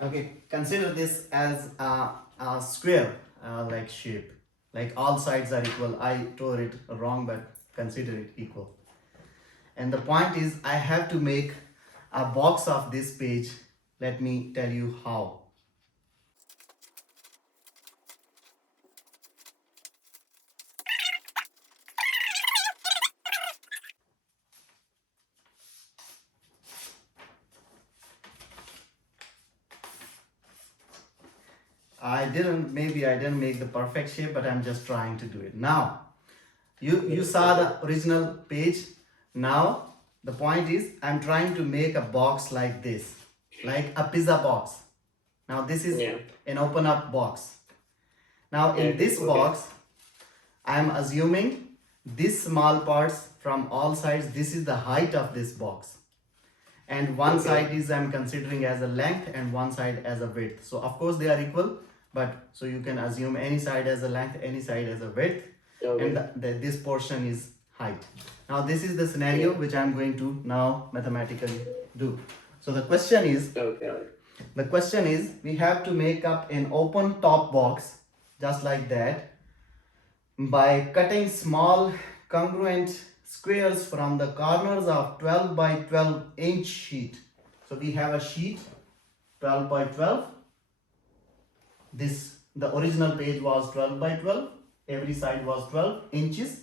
Okay, consider this as a square like shape. Like all sides are equal. I tore it wrong, but consider it equal. And the point is, I have to make a box of this page. Let me tell you how. Maybe I didn't make the perfect shape, but I'm just trying to do it. Now, you saw the original page. Now, the point is, I'm trying to make a box like this, like a pizza box. Now, this is an open up box. Now, in this box, I'm assuming these small parts from all sides, this is the height of this box. And one side is I'm considering as a length and one side as a width. So of course they are equal, but so you can assume any side as a length, any side as a width, and this portion is height. Now this is the scenario which I'm going to now mathematically do. So the question is, we have to make up an open top box just like that by cutting small congruent squares from the corners of 12 by 12 inch sheet. So we have a sheet 12 by 12. The original page was 12 by 12. Every side was 12 inches.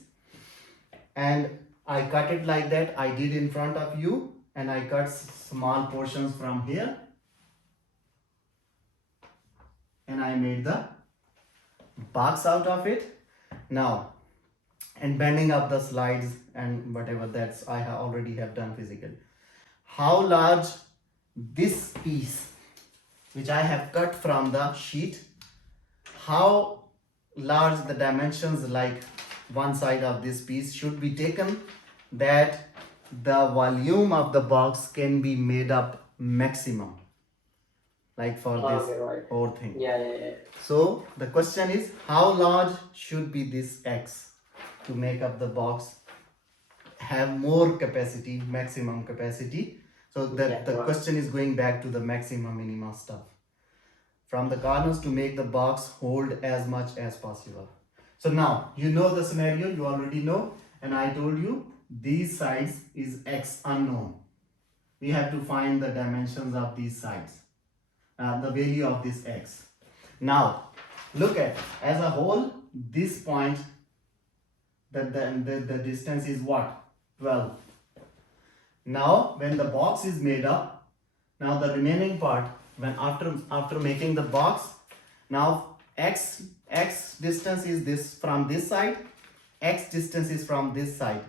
And I cut it like that. I did in front of you, and I cut small portions from here. And I made the box out of it. Now, and bending up the slides and whatever that's I already have done physically. How large this piece which I have cut from the sheet, how large the dimensions, like one side of this piece should be taken that the volume of the box can be made up maximum, like for this whole thing. So the question is, how large should be this X to make up the box, have more capacity, maximum capacity. So that the question is going back to the maximum minimum stuff. From the corners to make the box hold as much as possible. So now you know the scenario, you already know, and I told you these sides is X unknown. We have to find the dimensions of these sides, the value of this X. Now look at, as a whole, this point, the distance is what? 12. Now when the box is made up, now the remaining part, when after making the box, now x distance is this from this side, x distance is from this side.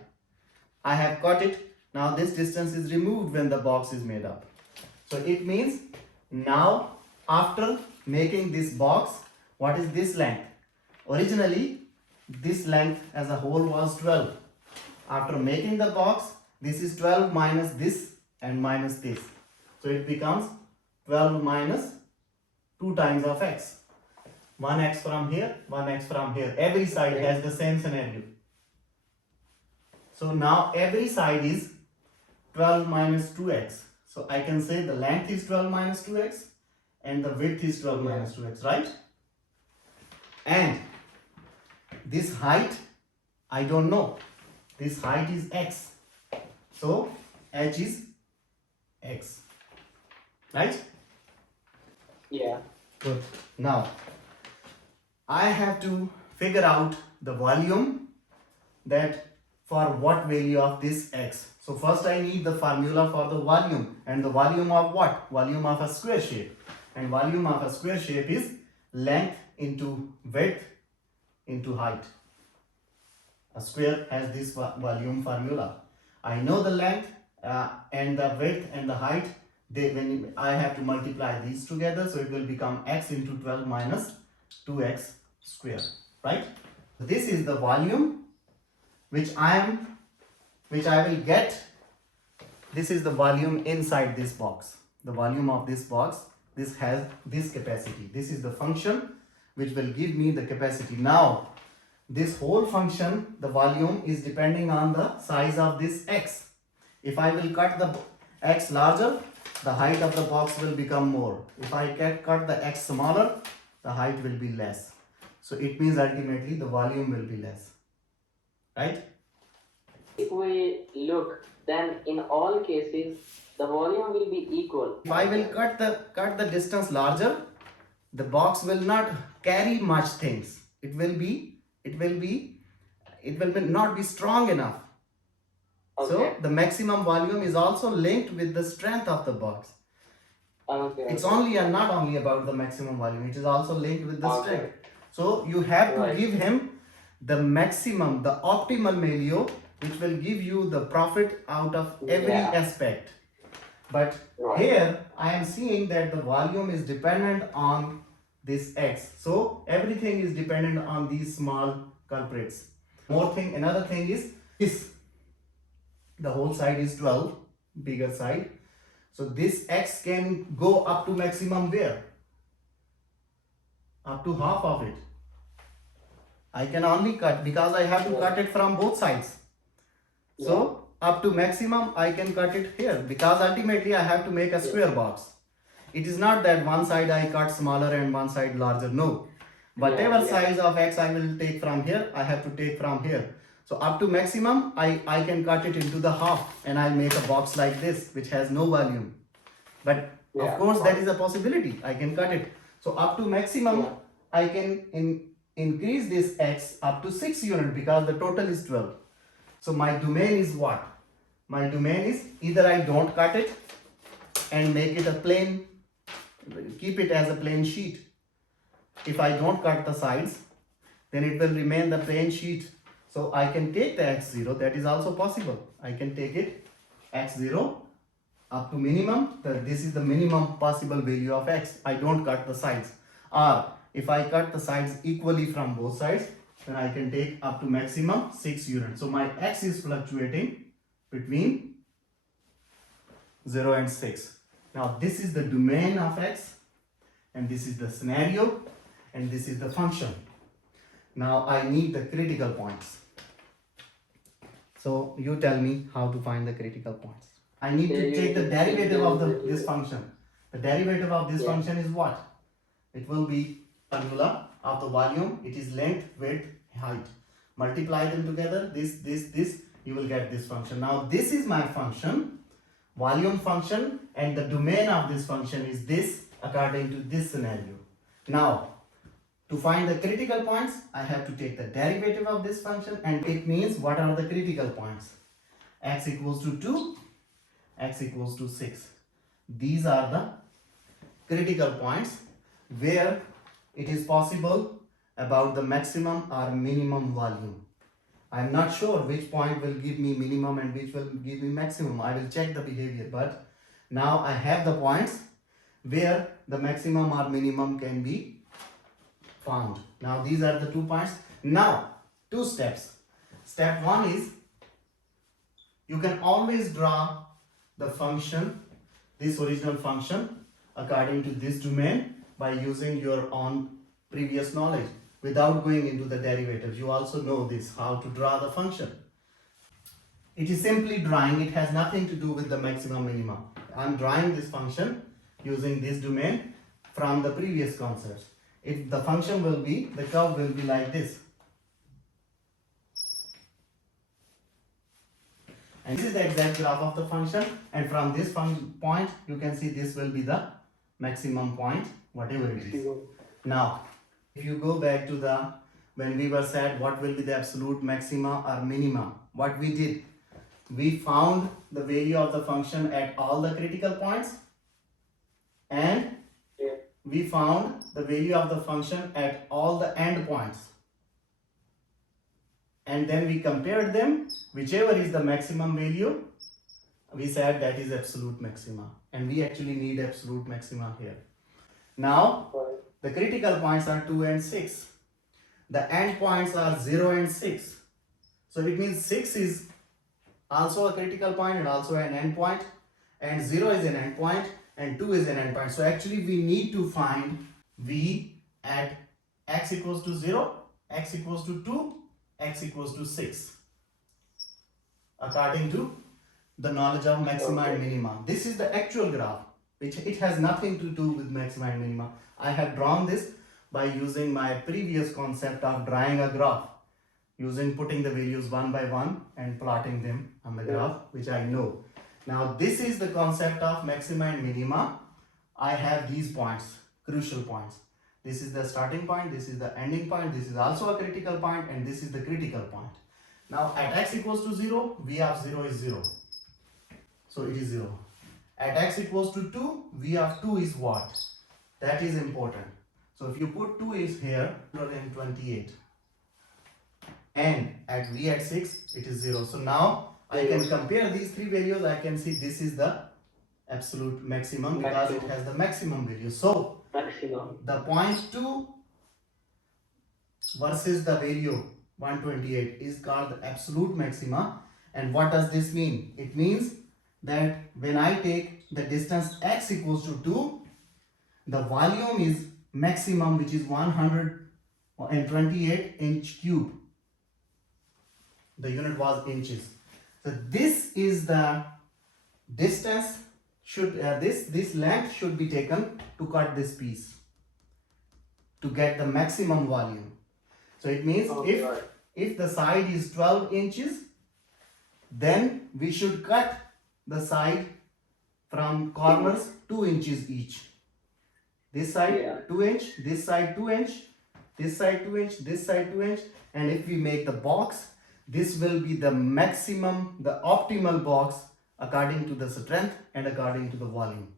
I have cut it. Now this distance is removed when the box is made up. So it means now after making this box, what is this length? Originally this length as a whole was 12. After making the box, this is 12 minus this and minus this. So it becomes 12 minus 2 times of x. 1x from here, 1x from here. Every side has the same scenario. So now every side is 12 minus 2x. So I can say the length is 12 minus 2x and the width is 12 minus 2x, right? And this height, I don't know. This height is x. So h is x. Right? Yeah. Good. Now, I have to figure out the volume, that for what value of this x. So first I need the formula for the volume. And the volume of what? Volume of a square shape. And volume of a square shape is length into width into height. A square has this volume formula. I know the length and the width and the height. When I have to multiply these together, so it will become x into 12 minus 2x square, right? This is the volume which I will get. This is the volume inside this box. The volume of this box, this has this capacity. This is the function which will give me the capacity. Now, this whole function, the volume is depending on the size of this x. If I will cut the x larger, the height of the box will become more. If I can cut the x smaller, the height will be less. So it means ultimately the volume will be less. Right? If we look, then in all cases, the volume will be equal. If I will cut the distance larger, the box will not carry much things. It will not be strong enough. Okay. So the maximum volume is also linked with the strength of the box. Okay. It's only and not only about the maximum volume, it is also linked with the Okay. strength. So you have to Right. give him the maximum, the optimal value, which will give you the profit out of every Yeah. aspect. But Right. here I am seeing that the volume is dependent on this x. So everything is dependent on these small culprits. Another thing is this. The whole side is 12, bigger side. So this x can go up to maximum where? Up to half of it. I can only cut because I have to cut it from both sides. So up to maximum I can cut it here because ultimately I have to make a square box. It is not that one side I cut smaller and one side larger. No. Whatever size of x I will take from here, I have to take from here. So up to maximum, I can cut it into the half and I'll make a box like this which has no volume. But of course that is a possibility. I can cut it. So up to maximum, I can increase this x up to 6 units because the total is 12. So my domain is what? My domain is either I don't cut it and make it a plain, keep it as a plain sheet. If I don't cut the sides, then it will remain the plain sheet. So I can take the x0, that is also possible. I can take it x0 up to minimum. This is the minimum possible value of x. I don't cut the sides. Or if I cut the sides equally from both sides, then I can take up to maximum 6 units. So my x is fluctuating between 0 and 6. Now this is the domain of x, and this is the scenario, and this is the function. Now I need the critical points. So you tell me how to find the critical points. I need to take the derivative of this function. The derivative of this function is what? It will be formula of the volume. It is length, width, height. Multiply them together. This, you will get this function. Now this is my function, volume function, and the domain of this function is this according to this scenario. Now, to find the critical points, I have to take the derivative of this function, and it means what are the critical points? X equals to 2, x equals to 6. These are the critical points where it is possible about the maximum or minimum volume. I am not sure which point will give me minimum and which will give me maximum. I will check the behavior, but now I have the points where the maximum or minimum can be found. Now these are the 2 points. Now 2 steps. Step 1 is you can always draw the function, this original function according to this domain by using your own previous knowledge without going into the derivatives. You also know this, how to draw the function. It is simply drawing. It has nothing to do with the maximum minimum. I am drawing this function using this domain from the previous concepts. If the function will be, the curve will be like this. And this is the exact graph of the function, and from this point you can see this will be the maximum point, whatever it is. Now, if you go back to the, when we were said what will be the absolute maxima or minima, what we did, we found the value of the function at all the critical points, and we found the value of the function at all the end points. And then we compared them, whichever is the maximum value, we said that is absolute maxima. And we actually need absolute maxima here. Now, the critical points are 2 and 6. The end points are 0 and 6. So it means 6 is also a critical point and also an end point, and 0 is an end point, and 2 is an end point. So actually we need to find V at x equals to 0, x equals to 2, x equals to 6 according to the knowledge of maxima and minima. This is the actual graph. which it has nothing to do with maxima and minima. I have drawn this by using my previous concept of drawing a graph, using putting the values one by one and plotting them on the graph, which I know. Now this is the concept of maxima and minima. I have these points, crucial points. This is the starting point, this is the ending point, this is also a critical point, and this is the critical point. Now at x equals to 0, v of 0 is 0. So it is 0. At x equals to 2, v of 2 is what? That is important. So if you put 2 is here, 128. And at v at 6, it is 0. So now I can compare these three values. I can see this is the absolute maximum because it has the maximum value. So Maximum. the point 2 versus the value 128 is called the absolute maxima. And what does this mean? It means that when I take the distance x equals to 2, the volume is maximum, which is 128 inch cube. The unit was inches. So this is the distance this length should be taken to cut this piece to get the maximum volume. So it means if the side is 12 inches, then we should cut the side from corners 2 inches each. This side 2 inch, this side 2 inch, this side 2 inch, this side 2 inch, and if we make the box, this will be the maximum, the optimal box according to the strength and according to the volume.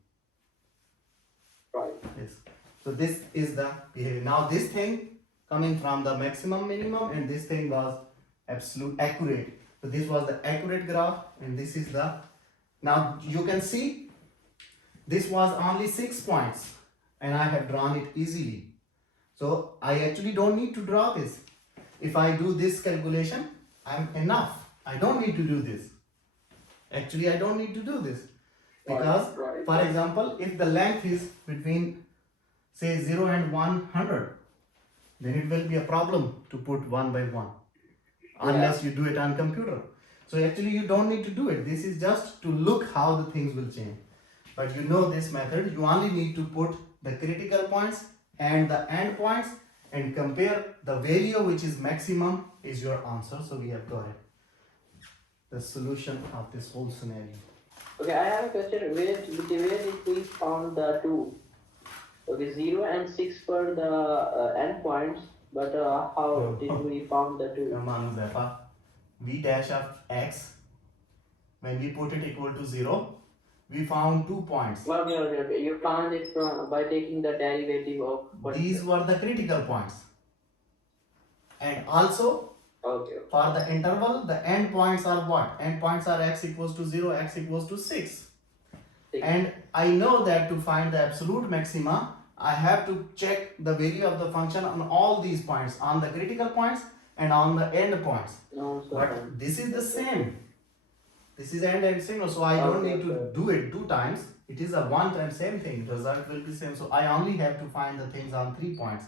Right. Yes. So this is the behavior. Now this thing coming from the maximum minimum, and this thing was absolute accurate. So this was the accurate graph, and this is the, now you can see this was only 6 points and I have drawn it easily. So I actually don't need to draw this. If I do this calculation, I'm enough. I don't need to do this. Actually, I don't need to do this. Because, for example, if the length is between say 0 and 100, then it will be a problem to put one by one unless you do it on computer. So actually you don't need to do it. This is just to look how the things will change. But you know this method, you only need to put the critical points and the end points and compare the value which is maximum is your answer. So we have got it. The solution of this whole scenario. Okay, I have a question. Where did we found the 2? Okay, 0 and 6 for the endpoints, but how did we found the 2? Come on, Zepha. V dash of x, when we put it equal to 0, we found 2 points. Okay. You found it from by taking the derivative of what? These were the critical points. And also, for the interval, the end points are what? End points are x equals to 0, x equals to 6. And I know that to find the absolute maxima, I have to check the value of the function on all these points, on the critical points and on the end points. But this is the same. This is end and same, so I don't need to do it 2 times. It is a 1 time same thing. Result will be same. So I only have to find the things on 3 points,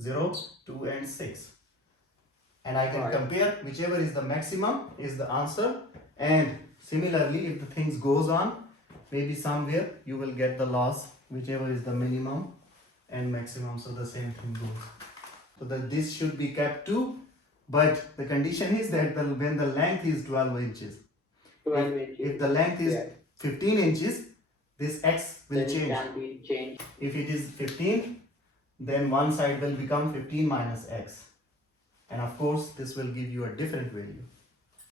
0, 2 and 6. And I can compare whichever is the maximum is the answer. And similarly, if the things goes on, maybe somewhere you will get the loss, whichever is the minimum and maximum. So the same thing goes. So that this should be kept too, but the condition is that when the length is 12 inches. If the length is 15 inches, this x will change. Can be changed. If it is 15, then one side will become 15 minus x. And of course, this will give you a different value.